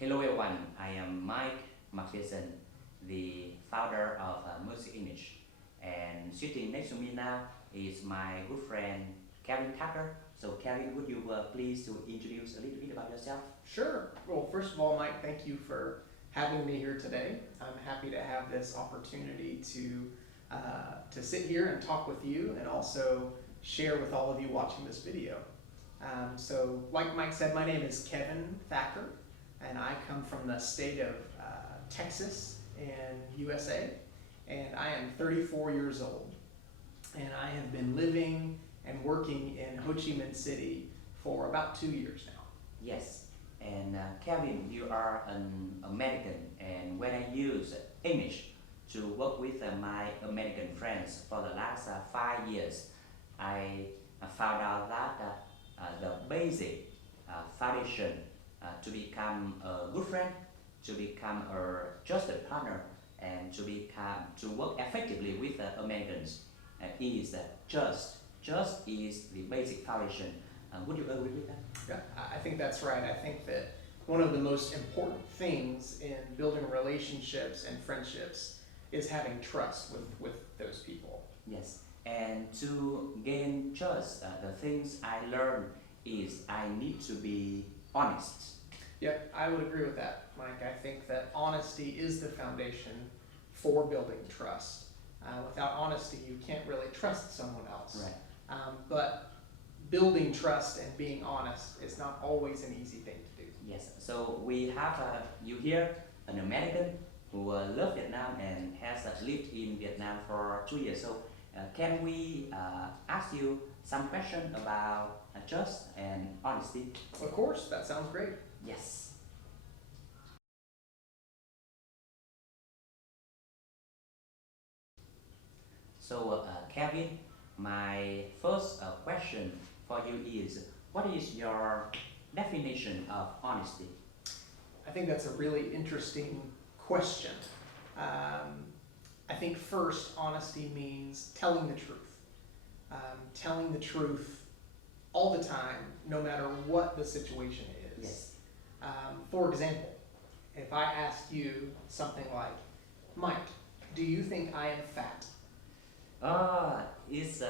Hello everyone, I am Mike Macpherson, the founder of Mercy Image, and sitting next to me now is my good friend Kevin Thacker. So Kevin, would you please to introduce a little bit about yourself? Sure. Well, first of all, Mike, thank you for having me here today. I'm happy to have this opportunity to sit here and talk with you and also share with all of you watching this video. So like Mike said, my name is Kevin Thacker, and I come from the state of Texas in USA, and I am 34 years old. And I have been living and working in Ho Chi Minh City for about 2 years now. Yes, and Kevin, you are an American, and when I use English to work with my American friends for the last 5 years, I found out that the basic foundation to become a good friend, to become a trusted partner, and to work effectively with Americans is trust. Trust is the basic foundation. Would you agree with that? Yeah, I think that's right. I think that one of the most important things in building relationships and friendships is having trust with those people. Yes, and to gain trust, the things I learned is I need to be honest. Yep, I would agree with that, Mike. I think that honesty is the foundation for building trust. Without honesty, you can't really trust someone else. Right. But building trust and being honest is not always an easy thing to do. Yes, so we have you here, an American who loves Vietnam and has lived in Vietnam for 2 years. So can we ask you some questions about trust and honesty? Of course, that sounds great. Yes. So Kevin, my first question for you is, what is your definition of honesty? I think that's a really interesting question. I think first, honesty means telling the truth. Telling the truth all the time, no matter what the situation is. Yes. For example, if I asked you something like, Mike, do you think I am fat? It's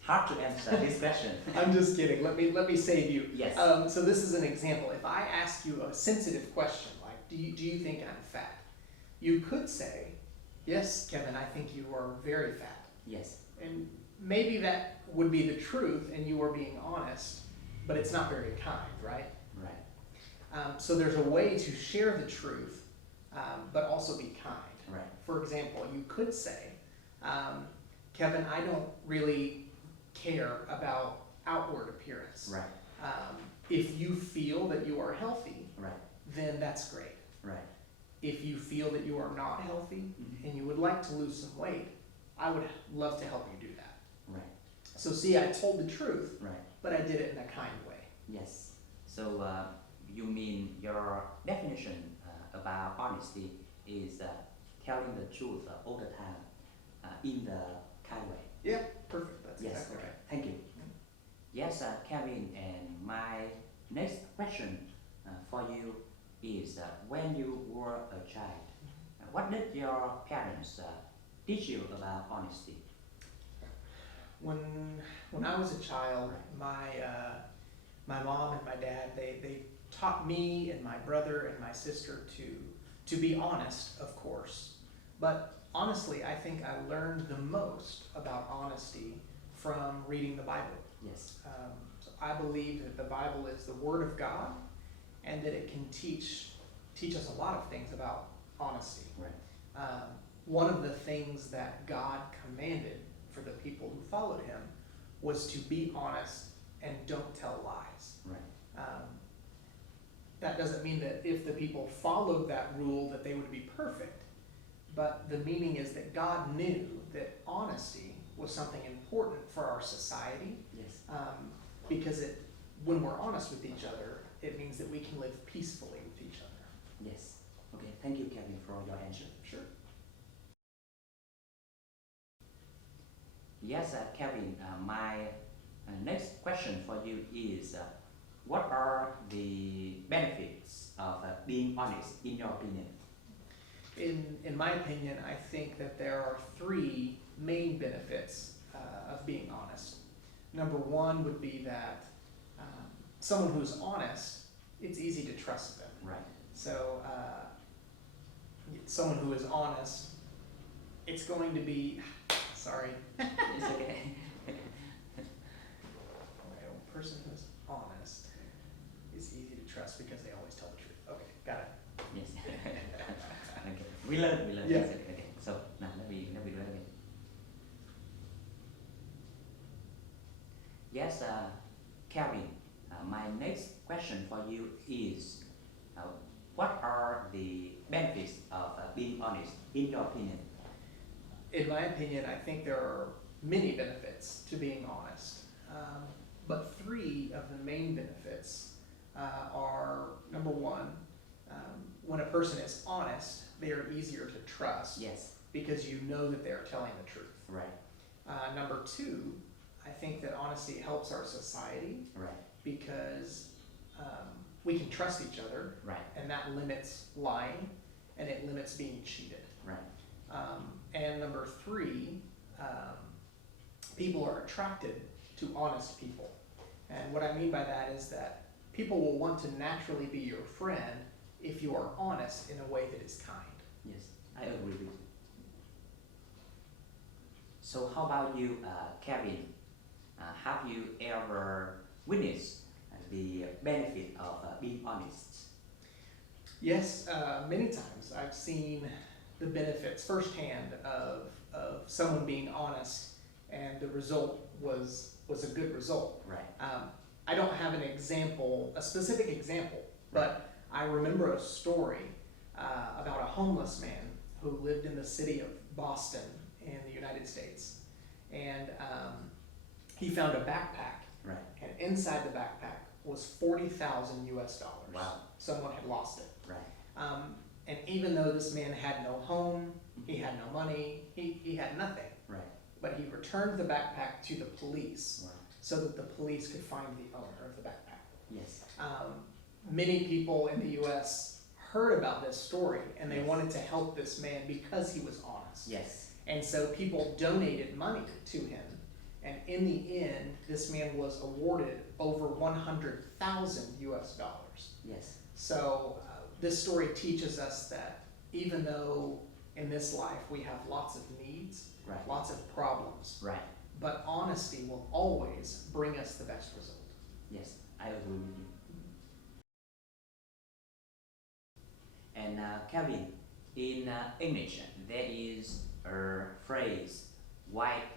hard to answer this question. I'm just kidding. Let me save you. Yes. So this is an example. If I ask you a sensitive question like, do you think I'm fat? You could say, yes, Kevin, I think you are very fat. Yes. And maybe that would be the truth and you are being honest, but it's not very kind, right? Right. So there's a way to share the truth, but also be kind. Right. For example, you could say, Kevin, I don't really care about outward appearance. Right. If you feel that you are healthy, Right. then that's great. Right. If you feel that you are not healthy Mhm. and you would like to lose some weight, I would love to help you do that. Right. So see, I told the truth, Right. but I did it in a kind way. Yes. So you mean your definition about honesty is telling the truth all the time in the kind way. Yeah, perfect. That's Yes. exactly Okay. right. Thank you. Yes, Kevin, and my next question for you is when you were a child, what did your parents teach you about honesty? When I was a child, my mom and my dad they taught me and my brother and my sister to be honest, of course. But honestly, I think I learned the most about honesty from reading the Bible. Yes. So I believe that the Bible is the Word of God, and that it can teach us a lot of things about honesty. Right. One of the things that God commanded for the people who followed him was to be honest and don't tell lies. Right. That doesn't mean that if the people followed that rule that they would be perfect, but the meaning is that God knew that honesty was something important for our society, Yes. because when we're honest with each other, it means that we can live peacefully with each other. Yes. Okay. Thank you, Kevin, for your answer. Sure. Yes, Kevin. My next question for you is, what are the benefits of being honest, in your opinion? In my opinion, I think that there are three main benefits of being honest. Number one would be that someone who's honest, it's easy to trust them. Right. So someone who is honest, it's going to be, sorry. It's okay. A person who is honest is easy to trust because they always tell the truth. Okay, got it. Yes. Okay. We learn. Yeah. Yes, okay. So now let me do it again. Yes, Kevin. My next question for you is, what are the benefits of being honest, in your opinion? In my opinion, I think there are many benefits to being honest, but three of the main benefits are, number one, when a person is honest, they are easier to trust. Yes. Because you know that they are telling the truth. Right. Number two, I think that honesty helps our society. Right. Because we can trust each other. Right. And that limits lying, and it limits being cheated. Right. And number three, people are attracted to honest people. And what I mean by that is that people will want to naturally be your friend if you are honest in a way that is kind. Yes, I agree with you. So how about you, Kevin? Have you ever witnessed the benefit of being honest? Yes, many times I've seen the benefits firsthand of someone being honest, and the result was a good result. Right. I don't have an example, a specific example, but I remember a story about a homeless man who lived in the city of Boston in the United States, and he found a backpack. Right. And inside the backpack was $40,000 US. Wow. Someone had lost it. Right. And even though this man had no home, he had no money, he had nothing. Right. But he returned the backpack to the police. Wow. So that the police could find the owner of the backpack. Yes. Many people in the US heard about this story, and they Yes. wanted to help this man because he was honest. Yes. And so people donated money to him, and in the end, this man was awarded over $100,000 US. Yes. So this story teaches us that even though in this life we have lots of needs, Right. lots of problems, Right. but honesty will always bring us the best result. Yes, I agree with you. And Kevin, in English, there is a phrase, white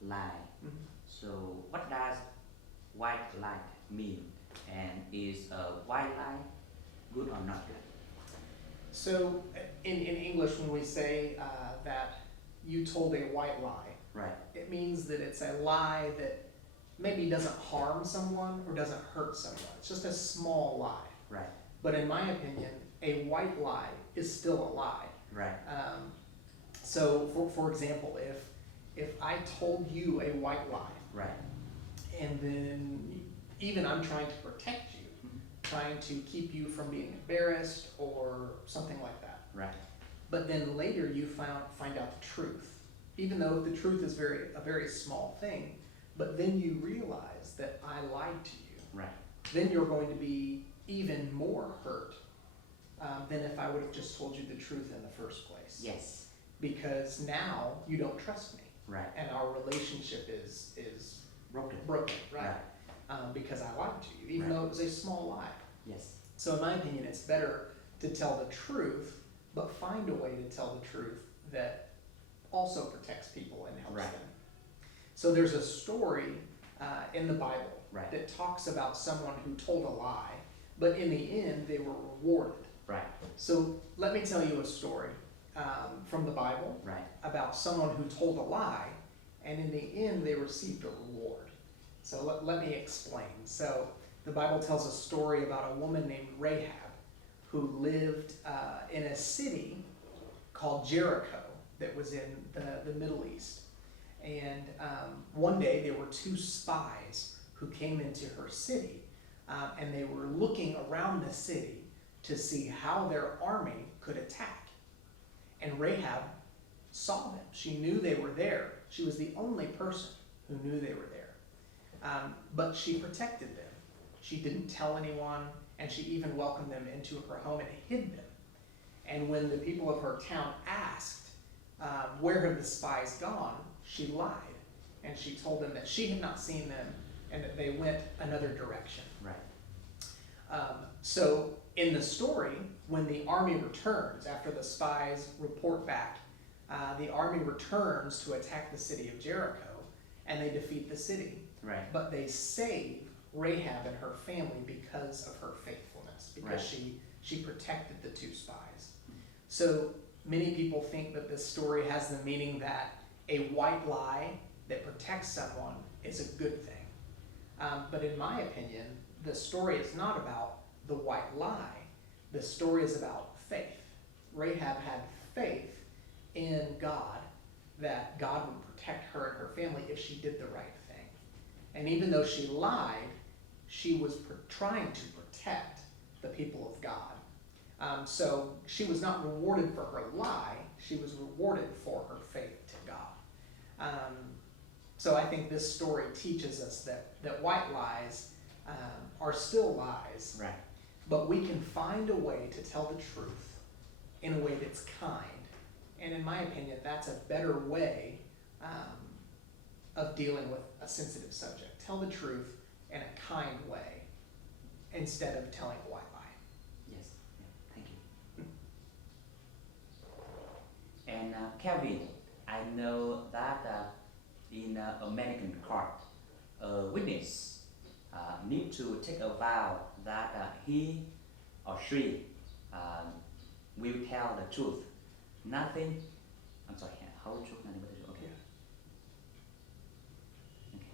lie. Mm-hmm. So what does white lie mean? And is a white lie good or not good? So in English, when we say that you told a white lie, Right. it means that it's a lie that maybe doesn't harm someone or doesn't hurt someone. It's just a small lie. Right. But in my opinion, a white lie is still a lie. Right. So for example, if I told you a white lie, Right. and then even I'm trying to protect you, trying to keep you from being embarrassed or something like that. Right. But then later you find out the truth, even though the truth is a very small thing, but then you realize that I lied to you. Right. Then you're going to be even more hurt than if I would have just told you the truth in the first place. Yes. Because now you don't trust me, Right. and our relationship is Broken. right? Because I lied to you, even Right. though it was a small lie. Yes. So in my opinion, it's better to tell the truth, but find a way to tell the truth that also protects people and helps Right. them. So there's a story in the Bible Right. that talks about someone who told a lie, but in the end they were rewarded. Right. So let me tell you a story from the Bible Right. about someone who told a lie, and in the end they received a reward. So let me explain. So the Bible tells a story about a woman named Rahab who lived in a city called Jericho that was in the Middle East. And one day there were two spies who came into her city, and they were looking around the city to see how their army could attack. And Rahab saw them. She knew they were there. She was the only person who knew they were there. But she protected them. She didn't tell anyone, and she even welcomed them into her home and hid them. And when the people of her town asked, where have the spies gone, she lied. And she told them that she had not seen them and that they went another direction. Right. So in the story, when the army returns, after the spies report back, the army returns to attack the city of Jericho, and they defeat the city. Right. But they save Rahab and her family because of her faithfulness, because she protected the two spies. So many people think that this story has the meaning that a white lie that protects someone is a good thing. But in my opinion, the story is not about the white lie. The story is about faith. Rahab had faith in God, that God would protect her and her family if she did the right thing. And even though she lied, she was trying to protect the people of God. So she was not rewarded for her lie, she was rewarded for her faith to God. So I think this story teaches us that white lies are still lies, Right. but we can find a way to tell the truth in a way that's kind. And in my opinion, that's a better way of dealing with a sensitive subject. Tell the truth in a kind way instead of telling a white lie. Yes. Yeah. Thank you. And Kevin, I know that in American court, a witness need to take a vow that he or she will tell the truth. Nothing. I'm sorry. How truth? Nothing but the truth. Okay. Okay.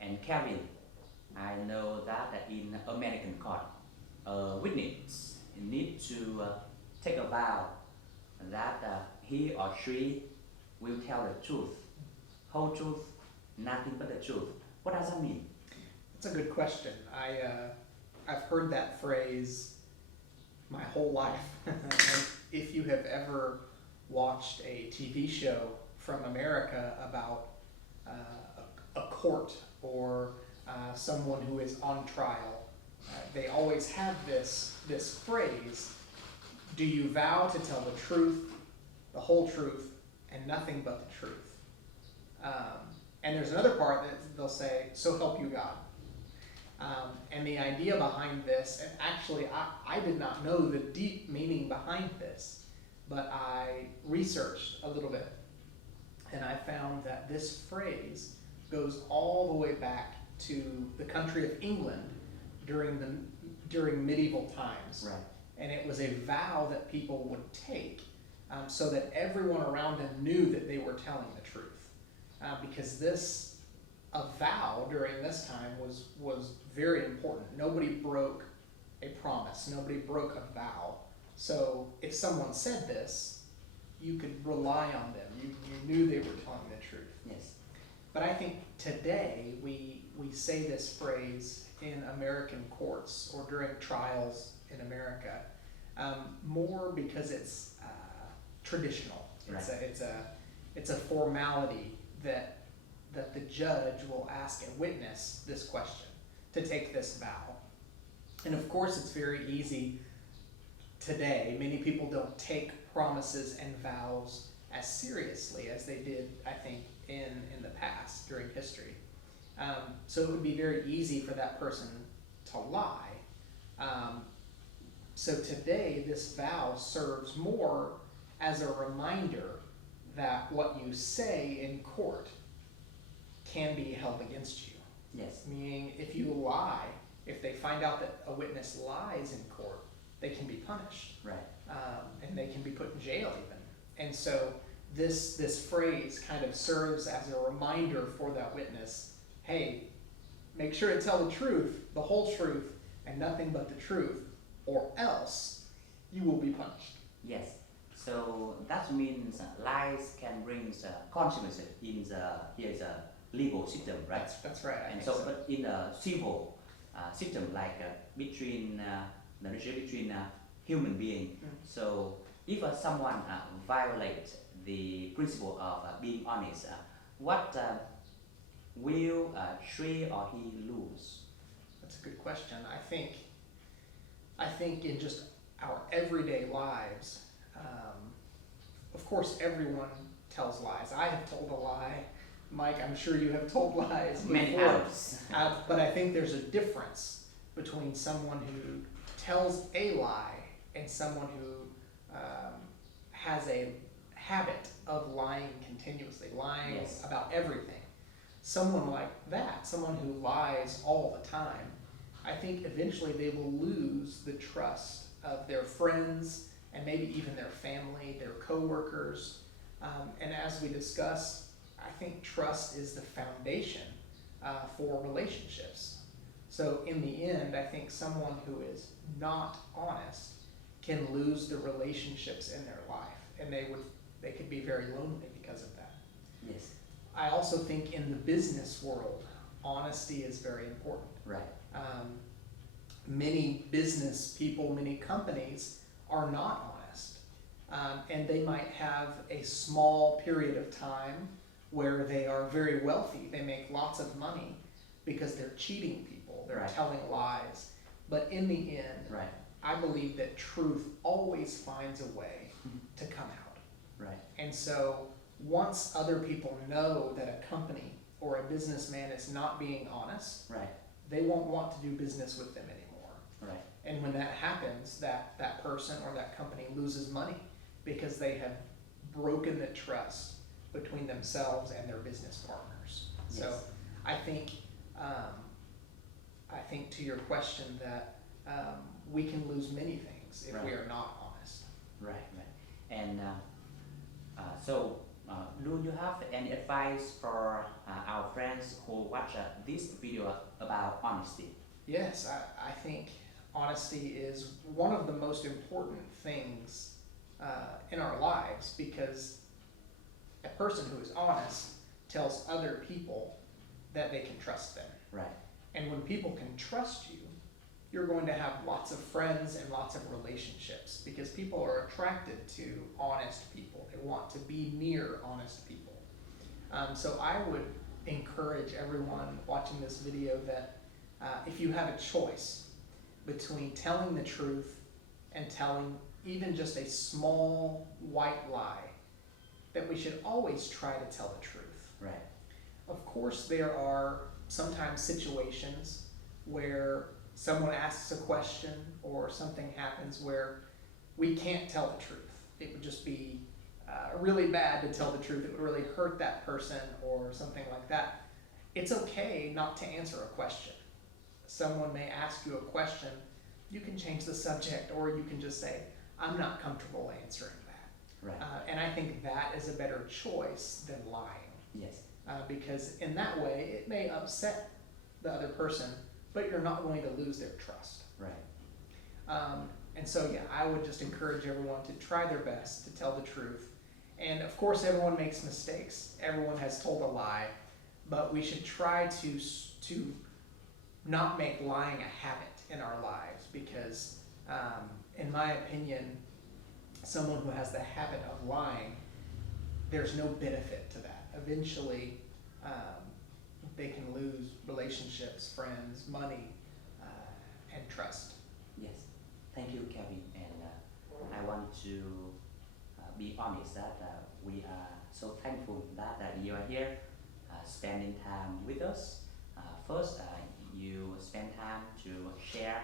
And Kevin, I know that in American court, a witness need to take a vow that he or she will tell the truth, whole truth, nothing but the truth. What does that mean? That's a good question. I've heard that phrase my whole life. And if you have ever watched a TV show from America about a court or someone who is on trial, they always have this phrase, do you vow to tell the truth, the whole truth, and nothing but the truth? And there's another part that they'll say, so help you God. And the idea behind this, and actually I did not know the deep meaning behind this, but I researched a little bit, and I found that this phrase goes all the way back to the country of England during medieval times. Right. And it was a vow that people would take so that everyone around them knew that they were telling the truth. Because a vow during this time was very important. Nobody broke a promise. Nobody broke a vow. So if someone said this, you could rely on them. You knew they were telling the truth. Yes. But I think today we say this phrase in American courts or during trials in America more because it's traditional. It's a formality that the judge will ask a witness this question to take this vow. And of course it's very easy today. Many people don't take promises and vows as seriously as they did, I think, in the past, during history. So it would be very easy for that person to lie. So today this vow serves more as a reminder that what you say in court can be held against you. Yes. Meaning, if you lie, if they find out that a witness lies in court, they can be punished. Right. And they can be put in jail even. And so this phrase kind of serves as a reminder for that witness, hey, make sure to tell the truth, the whole truth, and nothing but the truth, or else you will be punished. Yes. So that means lies can bring consequences in the legal system, right? That's right. And so, but in a civil system like between the relationship between human being. So if someone violates the principle of being honest, what will she or he lose? That's a good question. I think in just our everyday lives, of course, everyone tells lies. I have told a lie. Mike, I'm sure you have told lies before. Many times. But I think there's a difference between someone who tells a lie and someone who has a habit of lying continuously, lying Yes. about everything. Someone like that, someone who lies all the time, I think eventually they will lose the trust of their friends and maybe even their family, their coworkers. And as we discussed, I think trust is the foundation for relationships. So in the end, I think someone who is not honest can lose the relationships in their life, and they could be very lonely because of that. Yes. I also think in the business world, honesty is very important. Right. Many business people, many companies are not honest. And they might have a small period of time where they are very wealthy. They make lots of money because they're cheating people. They're Right. telling lies. But in the end, Right. I believe that truth always finds a way to come out. Right. And so once other people know that a company or a businessman is not being honest, Right. they won't want to do business with them anymore. Right. And when that happens, that person or that company loses money because they have broken the trust between themselves and their business partners. Yes. So I think to your question that we can lose many things if we Right. are not honest. Right. Right. And so, do you have any advice for our friends who watch this video about honesty? Yes, I think honesty is one of the most important things in our lives, because a person who is honest tells other people that they can trust them. Right. And when people can trust you, you're going to have lots of friends and lots of relationships, because people are attracted to honest people. They want to be near honest people. So I would encourage everyone watching this video that if you have a choice between telling the truth and telling even just a small white lie, that we should always try to tell the truth. Right. Of course, there are sometimes situations where someone asks a question or something happens where we can't tell the truth. It would just be really bad to tell the truth. It would really hurt that person or something like that. It's okay not to answer a question. Someone may ask you a question, you can change the subject, or you can just say, I'm not comfortable answering that. Right. And I think that is a better choice than lying. Yes. Because in that way, it may upset the other person, but you're not going to lose their trust. Right. And so, yeah, I would just encourage everyone to try their best to tell the truth. And of course, everyone makes mistakes. Everyone has told a lie, but we should try to not make lying a habit in our lives, because in my opinion, someone who has the habit of lying, there's no benefit to that. Eventually, they can lose relationships, friends, money, and trust. Yes. Thank you, Kevin. And I want to be honest that we are so thankful that you are here spending time with us. First, you spend time to share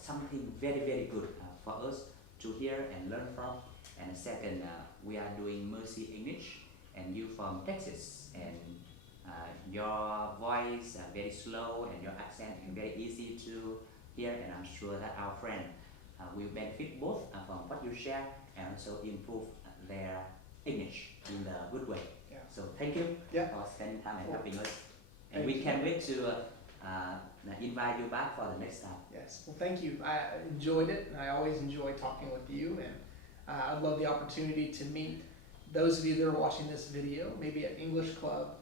something very, very good for us to hear and learn from. And second, we are doing Mercy English, and you from Texas, and your voice very slow and your accent is very easy to hear, and I'm sure that our friend will benefit both from what you share and also improve their English in the good way. Yeah. So thank you Yeah. for spending time and Cool. helping us. And Thank we you. can't wait to invite you back for the next time. Yes. Well, thank you. I enjoyed it, and I always enjoy talking with you. And I'd love the opportunity to meet those of you that are watching this video, maybe at English Club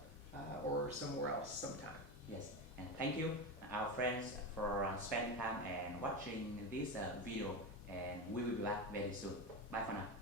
or somewhere else sometime. Yes, and thank you. our friends for spending time and watching this video, and we will be back very soon. Bye for now.